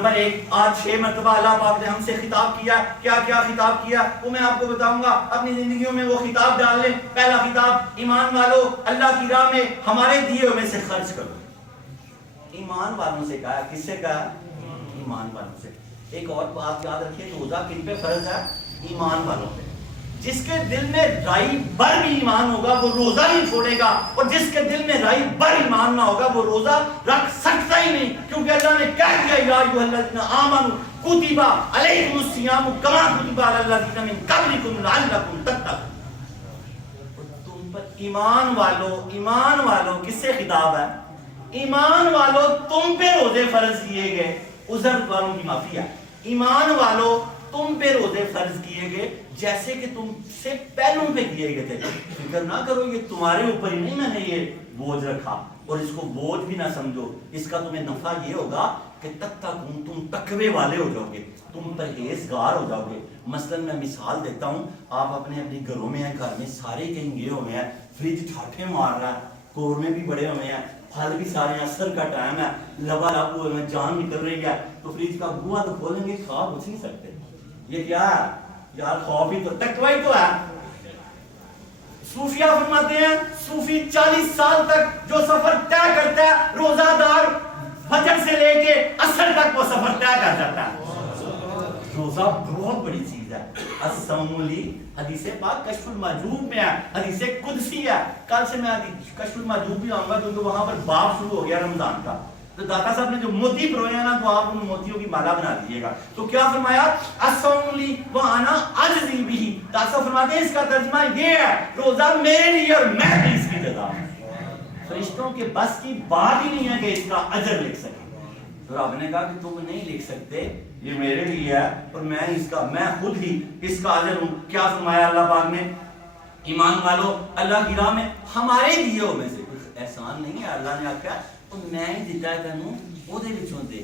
Number 1، آج 6 مرتبہ اللہ پاک نے ہم سے خطاب کیا. کیا کیا خطاب کیا وہ میں آپ کو بتاؤں گا. اپنی زندگیوں میں وہ خطاب ڈال لیں. پہلا خطاب، ایمان والو اللہ کی راہ میں ہمارے دیے ہوئے سے خرچ کرو. ایمان والوں سے کہا. کس سے کہا؟ ایمان والوں سے. ایک اور بات یاد رکھیے، روزہ کن پہ فرض ہے؟ ایمان والوں پہ. جس کے دل میں رائی بر بھی ایمان ہوگا وہ روزہ نہیں چھوڑے گا، اور جس کے دل میں رائی بر ایمان نہ ہوگا وہ روزہ رکھ سکتا ہی نہیں، کیونکہ اللہ نے کہہ دیا یا ایھا الذین آمنوا کتب علیکم الصیام کما کتب علی الذین من قبلکم لعلکم تتقون. تم پر ایمان والو کس سے خطاب ہے؟ ایمان والو تم پہ روزے فرض کیے گئے. عذر والوں کی معافی ہے. ایمان والو تم پہ روزے فرض کیے گئے جیسے کہ تم سے پہلوں پہ کیے گئے تھے. فکر نہ کرو یہ تمہارے اوپر ہی نہیں میں نے یہ بوجھ رکھا، اور اس کو بوجھ بھی نہ سمجھو. اس کا تمہیں نفع یہ ہوگا کہ تتقون، تم تقوی والے ہو جاؤ گے، تم پرہیزگار ہو جاؤ گے. مثلا میں مثال دیتا ہوں، آپ اپنے گھروں میں ہیں، گھر میں سارے کہیں گئے ہوئے ہیں، فریج ٹھاٹھے مار رہا ہے، قورمے بھی بڑے ہوئے ہیں، پھل بھی سارے ہیں، عصر کا ٹائم ہے، لبا ہوئے ہیں، جان نکل رہی ہے، تو فریج کا بوا تو کھولیں گے، کھا کچھ نہیں سکتے. یہ کیا ہے یار؟ خوف ہی تو، تقوی ہی تو ہے. صوفیہ فرماتے ہیں صوفی 40 سال تک جو سفر طے کرتا ہے، روزہ دار فجر سے لے کے عصر تک وہ سفر طے کر جاتا ہے. روزہ بہت بڑی چیز ہے. الصوم لی، حدیث پاک کشف المحجوب میں ہے، حدیث قدسی ہے. کل سے میں کشف المحجوب بھی آؤں گا کیونکہ وہاں پر باب شروع ہو گیا رمضان کا. تو داتا صاحب نے جو موتی پروئے ہیں نا، تو آپ ان موتیوں کی مالا بنا دیجیے گا. تو کیا فرمایا؟ الصوم لی وانا اجزی بہ. داتا صاحب فرماتے ہیں اس کا ترجمہ یہ ہے، روزہ میرے لیے اور میں بھی اس کی جزا ہوں. فرشتوں کے بس کی بات ہی نہیں ہے کہ اس کا اجر لکھ سکے. تو رب نے کہا کہ تم نہیں لکھ سکتے، یہ میرے لیے ہے اور میں خود ہی اس کا اجر ہوں. کیا فرمایا اللہ پاک نے؟ ایمان والو اللہ کی راہ میں ہمارے دیے ہوئے سے کچھ احسان نہیں ہے. اللہ نے آخیا میں ہی دیتا ہے تینوں وہ دے وچوں دے.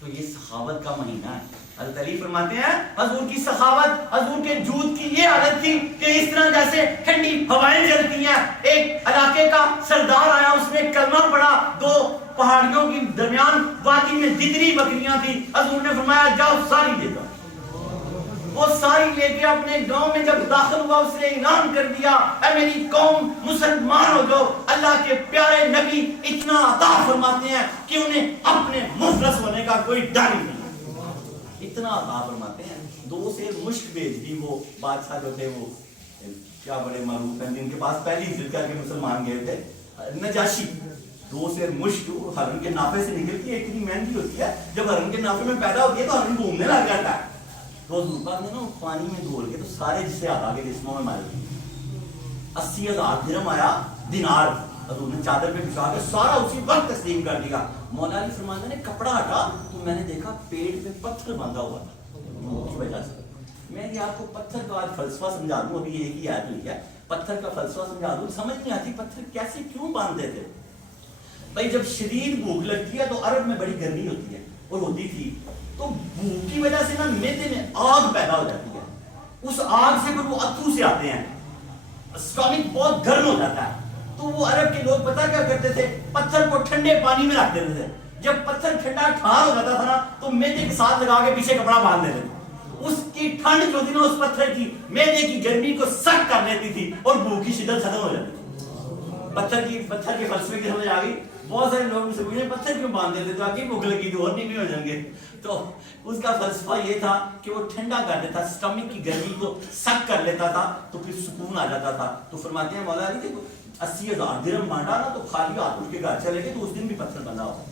تو یہ سخاوت کا مہینہ ہے. حضرت علی فرماتے ہیں حضور کی سخاوت، حضور کے جود کی یہ عادت تھی کہ اس طرح جیسے ٹھنڈی ہوائیں چلتی ہیں. ایک علاقے کا سردار آیا، اس نے کلمہ پڑھا، 2 پہاڑیوں کی درمیان وادی میں جتنی بکریاں تھی، حضور نے فرمایا جاؤ ساری دے دو. وہ ساری لے کے اپنے گاؤں میں جب داخل ہوا، اس نے اعلان کر دیا اے میری قوم مسلمان ہو جاؤ. اللہ کے پیارے نبی اتنا عطا فرماتے ہیں کہ انہیں اپنے مفلس ہونے کا کوئی ڈر ہی نہیں. اتنا عطا فرماتے ہیں. 2 سے مشک بھیج دی. وہ بادشاہ جو تھے وہ کیا بڑے معروف ہیں، جن کے پاس پہلی ہجرت کر کے مسلمان گئے تھے، نجاشی. 2 سے مشک ہرن کے نافے سے نکلتی ہے، اتنی مہنگی ہوتی ہے. جب ہرن کے نافے میں پیدا ہوتی ہے تو ہرن گھومنے لگ جاتا ہے. تو حضور پاک نے نا پانی میں دھول کے تو سارے جسے آگے جسموں میں مارے. 80,000 درہم آیا، دینار. حضور نے چادر پہ بچھا کے سارا اسی وقت تسلیم کر دیا. مولا علی فرماتے نے کپڑا ہٹا تو میں نے دیکھا پیڑ پہ پتھر باندھا ہوا تھا کی وجہ سے. میں یہ آپ کو پتھر کا آج فلسفہ سمجھا دوں. ابھی ایک ہی آیت ہوئی ہے، پتھر کا فلسفہ سمجھا دوں. سمجھ نہیں آتی پتھر کیسے کیوں باندھتے تھے. بھائی جب شدید بھوک لگتی ہے تو عرب میں بڑی گرمی ہوتی ہے اور ہوتی تھی، تو بھوک کی وجہ سے نا معدے میں آگ پیدا ہو جاتی ہے. اس آگ سے پھر وہ اتھرو سے آتے ہیں، اسٹامک بہت گرم ہو جاتا ہے. تو وہ عرب کے لوگ پتہ کیا کرتے تھے؟ پتھر کو ٹھنڈے پانی میں رکھ دیتے تھے. جب پتھر ٹھنڈا ٹھار ہو جاتا تھا نا تو معدے کے ساتھ لگا کے پیچھے کپڑا باندھ دیتے تھے. اس کی ٹھنڈ جو تھی نا اس پتھر کی معدے کی گرمی کو سخت کر لیتی تھی اور بھوک کی شدت ختم ہو جاتی تھی. پتھر کے فلسفے کی سمجھ آ گئی. بہت سارے لوگ سے پوچھے پتھر کیوں باندھ دیتے؟ تو آپ کی بھوک لگی تو اور نہیں ہو جائیں گے. تو اس کا فلسفہ یہ تھا کہ وہ ٹھنڈا کر دیتا، اسٹمک کی گرمی کو سخت کر لیتا تھا تو پھر سکون آ جاتا تھا. تو فرماتے ہیں مولا علی کہ 80,000 درہم بانٹا نا تو خالی ہاتھ اٹھ کے گھر چلے گئے تو اس دن بھی پتھر بندھا ہوا.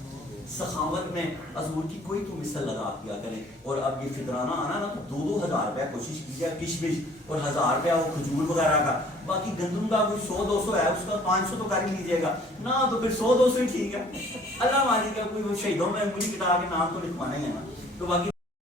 سخاوت میں حضور کی کوئی تو مثل لگا کیا کریں. اور اب یہ فطرانہ آنا نا تو 2,000 روپیہ کوشش کیجیے کشمش اور 1,000 روپیہ وہ کھجور وغیرہ کا. باقی گندم کا کوئی 100-200 ہے، اس کا 500 تو کر ہی لیجیے گا نا، تو پھر 100-200 ہی ٹھیک ہے. اللہ مالک کا کوئی شہیدوں میں انگلی کٹا کے نام تو لکھوانا ہی ہے نا. تو باقی